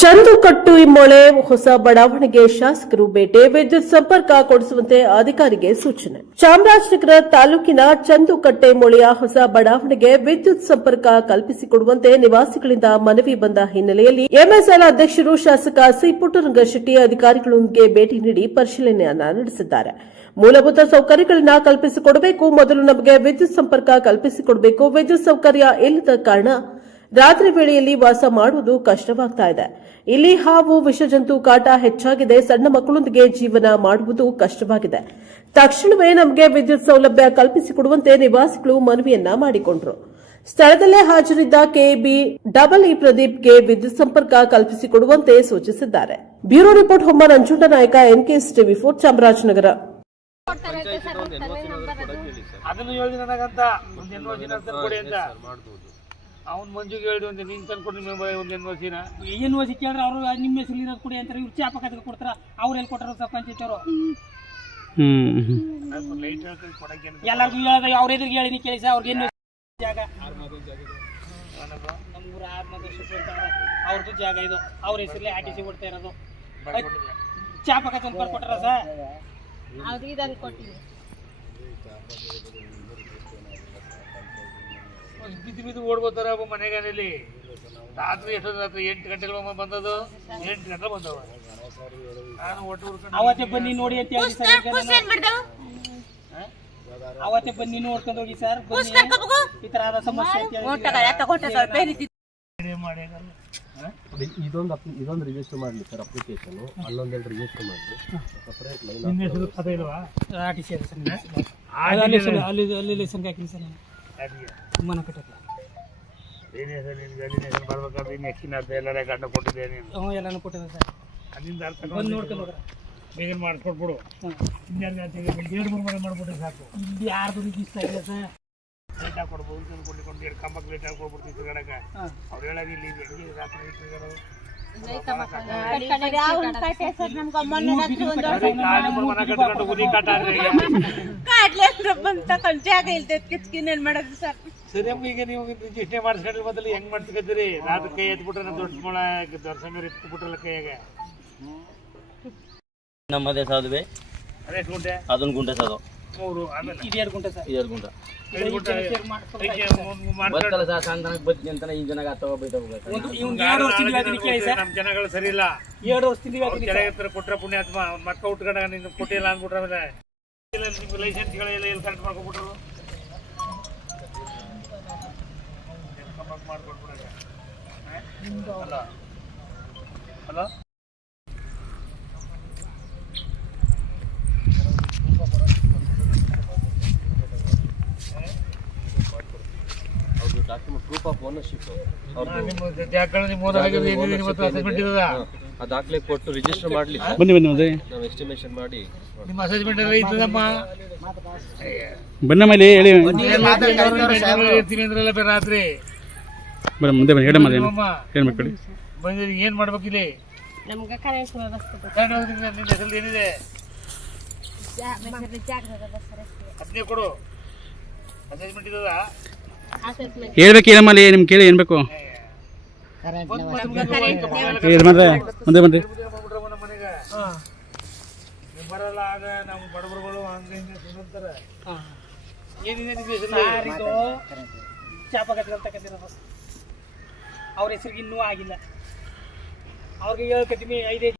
ಚಂದುಕಟ್ಟು ಮೊಳೆ ಹೊಸ ಬಡಾವಣೆಗೆ ಶಾಸಕರು ಭೇಟಿ, ವಿದ್ಯುತ್ ಸಂಪರ್ಕ ಕೊಡಿಸುವಂತೆ ಅಧಿಕಾರಿಗೆ ಸೂಚನೆ. ಚಾಮರಾಜನಗರ ತಾಲೂಕಿನ ಚಂದುಕಟ್ಟೆ ಮೊಳೆಯ ಹೊಸ ಬಡಾವಣೆಗೆ ವಿದ್ಯುತ್ ಸಂಪರ್ಕ ಕಲ್ಪಿಸಿಕೊಡುವಂತೆ ನಿವಾಸಿಗಳಿಂದ ಮನವಿ ಬಂದ ಹಿನ್ನೆಲೆಯಲ್ಲಿ ಎಂಎಸ್ಎಲ್ ಅಧ್ಯಕ್ಷರು ಶಾಸಕ ಸಿ ಪುಟ್ಟರಂಗಶೆಟ್ಟಿ ಅಧಿಕಾರಿಗಳೊಂದಿಗೆ ಭೇಟಿ ನೀಡಿ ಪರಿಶೀಲನೆಯನ್ನ ನಡೆಸಿದ್ದಾರೆ. ಮೂಲಭೂತ ಸೌಕರ್ಯಗಳನ್ನ ಕಲ್ಪಿಸಿಕೊಡಬೇಕು, ಮೊದಲು ನಮಗೆ ವಿದ್ಯುತ್ ಸಂಪರ್ಕ ಕಲ್ಪಿಸಿಕೊಡಬೇಕು, ವಿದ್ಯುತ್ ಸೌಕರ್ಯ ಇಲ್ಲದ ಕಾರಣ ರಾತ್ರಿ ವೇಳೆಯಲ್ಲಿ ವಾಸ ಮಾಡುವುದು ಕಷ್ಟವಾಗ್ತಾ ಇದೆ. ಇಲ್ಲಿ ಹಾವು ವಿಷಜಂತು ಕಾಟ ಹೆಚ್ಚಾಗಿದೆ. ಸಣ್ಣ ಮಕ್ಕಳೊಂದಿಗೆ ಜೀವನ ಮಾಡುವುದು ಕಷ್ಟವಾಗಿದೆ. ತಕ್ಷಣವೇ ನಮಗೆ ವಿದ್ಯುತ್ ಸೌಲಭ್ಯ ಕಲ್ಪಿಸಿಕೊಡುವಂತೆ ನಿವಾಸಿಗಳು ಮನವಿಯನ್ನ ಮಾಡಿಕೊಂಡರು. ಸ್ಥಳದಲ್ಲೇ ಹಾಜರಿದ್ದ ಕೆಬಿ ಡಬಲ್ ಇ ಪ್ರದೀಪ್ಗೆ ವಿದ್ಯುತ್ ಸಂಪರ್ಕ ಕಲ್ಪಿಸಿಕೊಡುವಂತೆ ಸೂಚಿಸಿದ್ದಾರೆ. ಬ್ಯೂರೋ ರಿಪೋರ್ಟ್ ಹೊಮ್ಮ ನಂಜುಂಡ ನಾಯಕ ಎನ್ಕೆಎಸ್ ಟಿವಿ ಫೋರ್ ಚಾಮರಾಜನಗರ. ಅದನ್ನು ಹೇಳಿದ ಅಂತ ಅವ್ನು ಮಂಜುಗೆ ಹೇಳಿ ಒಂದು ನೀನು ತಂದ್ಕೊಡಿ ನಿಮ್ಮ ಒಂದು ಎನ್ವಸಿನ. ಏನು ವಸಿ ಕೇಳಿದ್ರೆ ಅವರು ನಿಮ್ಮ ಹೆಸರು ಇರೋದು ಕೊಡಿ ಅಂತಾರೆ. ಇವ್ರು ಚಾಪ ಕತೆ ಕೊಡ್ತಾರ. ಅವ್ರು ಎಲ್ಲಿ ಕೊಟ್ಟರು ಸರ್ ಪಂಚಾಯತ್ ಅವರು ಲೈಟ್ ಹೇಳ್ಕೊಂಡು ಕೊಡಕ್ಕೆ ಅಂತ ಎಲ್ಲರಿಗೂ ಹೇಳದ ಅವ್ರ ಎದುರಿಗೆ ಹೇಳಿ ನೀವು ಸರ್ ಅವ್ರಿಗೆ ಏನು ಜಾಗ? ನಮ್ಮೂರ ಆರ್ನದ ಅವ್ರದ್ದು ಜಾಗ ಇದು. ಅವ್ರ ಹೆಸರಲ್ಲಿ ಆರ್ ಟಿ ಸಿ ಕೊಡ್ತಾ ಇರೋದು. ಚಾಪ ಕಚ್ಚನ್ ಕೊಟ್ಟಾರ ಸರ್? ಅವ್ರಿಗೆ ಇದನ್ನು ಕೊಟ್ಟಿನಿ ಬಿದ್ದು ಬಿದ್ದು ಓಡ್ಬೋತಾರ ಒಬ್ಬ ಮನೆಗಾನಲ್ಲಿ ರಾತ್ರಿ ಎಷ್ಟೊಂದು ರಾತ್ರಿ ಎಂಟು ಗಂಟೆಗೆ ಒಮ್ಮೆ ಬಂದದು ಎಂಟು ಗಂಟೆ ಬಂದವ ನಾನು ಒಟ್ಟು ಹುಡ್ಕೊಂಡು ಅವತ್ತೇ ಬನ್ನಿ ನೋಡಿ ಅಂತ ಹೇಳಿ ಸರ್ ಅವತ್ತೇ ಬನ್ನಿ ನೋಡ್ಕೊಂಡು ಹೋಗಿ ಸರ್ ಬನ್ನಿ ಈ ತರ ಆದ ಸಮಸ್ಯೆ ಅಂತ ಹೇಳಿ ಏನ್ ಮಾಡಿ. ಇದೊಂದು ಇದೊಂದು ರಿಜಿಸ್ಟರ್ ಮಾಡಲಿ ಸರ್ ಅಪ್ಲಿಕೇಶನ್ ಅಲ್ಲೊಂದೆರಡು ರಿಜಿಸ್ಟರ್ ಮಾಡಲಿ ಸಪರೇಟ್ ಲೈನ್ ಹೆಸರು ಕಥೆ ಇಲ್ವಾ ಆರ್ ಟಿ ಸಿ ಸರ್ ಅಲ್ಲಿ ಅಲ್ಲಿ ಅಲ್ಲಿ ಹಾಕಿ ಹಾಕಿನಿ ಸರ್ ಸುಮ್ಮನೆ. ಮನ ಕಟ್ಟಕ್ಕೆ ನಿನ್ನ ಹೆಸರು ನಿನ್ನ ಹೆಸರು ಬರ್ಬೇಕಾದ್ರೆ ಇನ್ನು ಹೆಚ್ಚಿನ ಅರ್ಥ ಎಲ್ಲರ ಗಂಡ ಕೊಟ್ಟಿದ್ದೆ ನೀನು. ಹ್ಞೂ ಎಲ್ಲಾನು ಕೊಟ್ಟಿದೆ ಸರ್. ಅಲ್ಲಿಂದ ಅರ್ಥ ಬಂದು ನೋಡ್ಕೊಂಡು ಹೋಗ್ರ. ಬೇಗ ಮಾಡಿಸ್ಕೊಟ್ಬಿಡು ಎರಡು ಮೂರು ಮನೆ ಮಾಡ್ಬಿಟ್ರೆ ಸಾಕು. ಇಲ್ಲಿ ಯಾರ್ದು ಇಷ್ಟ ಇಲ್ಲ ಸರ್. ಕೊಡ್ಬೋದು ಕೊಡ್ಲಿಕ್ಕೆ ಎರಡು ಕಂಬಕ್ಕೆ ಲೇಟ್ ಹಾಕಿ ಕೊಡ್ಬಿಡ್ತೀವಿ ತಿರ್ಗಾಡಕ್ಕೆ ಹಾಂ ಅವ್ರು ಹೇಳಾಗಿ ಇಲ್ಲಿ ಹೆಂಗೆ ರಾತ್ರಿ ಕಾಟ ತಕೊಂಡ್ ಜಾಗ ಇಲ್ದೈತ್ ಕಿಚ್ಕಿನ್ ಏನ್ ಮಾಡೋದು ಸರ್? ಸರಿ ಅಮ್ಮ ಈಗ ನೀವು ರಿಜಿಸ್ಟ್ರೇ ಮಾಡಿಸ್ಕೊಂಡ್ರೆ ಮೊದಲು ಹೆಂಗ್ ಮಾಡ್ಸ್ಕೊತೀರಿ? ರಾತ್ರಿ ಕೈ ಎತ್ಬಿಟ್ರೆ ನಮ್ಮ ದೊಡ್ಡ ಮೊಳ ದೊಡ್ಡ ಎತ್ಬಿಟ್ರಲ್ಲ ಕೈಯಾಗ. ನಮ್ಮದೇ ಸಾಧುವೆ. ಗುಂಟೆ. ಅದೊಂದು ಗುಂಟೆ ಸಾಧು. ಮೂರು ಆಮೇಲೆ. ಇದು ಎರಡು ಗುಂಟೆ. ಸರ್ ಇದೆರಡು ಗುಂಟ ಗುಂಟೆ. ಐಕೆ ಒಂದು ಬರ್ತಲ್ಲ ಸರ್ ಸಾಂತಾನಕ್ಕೆ ಬತ್ತಿ ಅಂತಾನೆ ಈ ಜನಕ್ಕೆ ಹತ್ತವ ಬೈತ ಒಂದು ಇವ್ನು ಎರಡು ವರ್ಷದಿಂದ ಹೇಳ್ತೀನಿ ಕೇಳಿ ಸರ್. ನಮ್ಮ ಜನಗಳು ಸರಿ ಇಲ್ಲ. ಎರಡು ವರ್ಷ ಕೆಳಗೆ ಹತ್ರ ಕೊಟ್ರೆ ಪುಣ್ಯಾತ್ಮ. ಮಕ್ಕ ಉಟ್ಕೊಂಡಾಗ ನೀನು ಕೊಟ್ಟಿಲ್ಲ ಅಂದ್ಬಿಟ್ರೆ ಲೈಸೆನ್ಸ್ಗಳೆಲ್ಲ ಎಲ್ಲಿ correct ಮಾಡ್ಕೊಬಿಟ್ರು hello document proof of ownership ಆ ದಾಖಲೆ ಕೊಟ್ಟು ರಿಜಿಸ್ಟರ್ ಮಾಡಲಿ. ಬನ್ನಿ ಬನ್ನಿ ಮತ್ತೆ ನಾವು ಎಸ್ಟಿಮೇಷನ್ ಮಾಡಿ. ನಿಮ್ಮ ಅಸೆಸ್ಮೆಂಟ್ ಎಲ್ಲ ಇದ್ದದಮ್ಮ ಬನ್ನ ಮೇಲೆ ಹೇಳಿ. ಇರ್ತೀನಿ ಅಂದ್ರಲ್ಲ ಬೇರೆ ರಾತ್ರಿ. ಬನ್ನಿ ಮುಂದೆ ಬನ್ನಿ ಹೇಳಮ್ಮ ಅಮ್ಮ. ಹೇಳ್ಬೇಕು ಹೇಳಿ ಬಂದಿರಿ ಏನ್ ಮಾಡ್ಬೇಕಿಲ್ಲಿ ನಮ್ಗೆ ಕರೆಂಟ್ ವ್ಯವಸ್ಥೆ ಏನಿದೆ. ಅದನ್ನೇ ಕೊಡು. ಅಸೆಸ್ಮೆಂಟ್ ಇದ್ದದ. ಹೇಳ್ಬೇಕು ಏನಮ್ಮ ನಿಮ್ ನಿಮ್ಗೆ ಕೇಳಿ ಏನ್ ಬೇಕು? ಇದು ಮಾಡ್ರೆ ಮುಂದೆ ಬನ್ರಿ ಬರಲ್ಲ ಆಗ ನಮ್ಮ ಬಡಬರುಗಳು ಹಂಗೆ ಹಿಂಗೆ ಏನಿದೆ ಹೆಸರಲ್ಲಿ ಇದು ಚಾಪ ಕಟ್ಟಿರೋದು ಅವ್ರ ಹೆಸರಿಗೆ ಇನ್ನೂ ಆಗಿಲ್ಲ. ಅವ್ರಿಗೆ ಹೇಳ್ಕತ್ತೀನಿ ಐದೈದು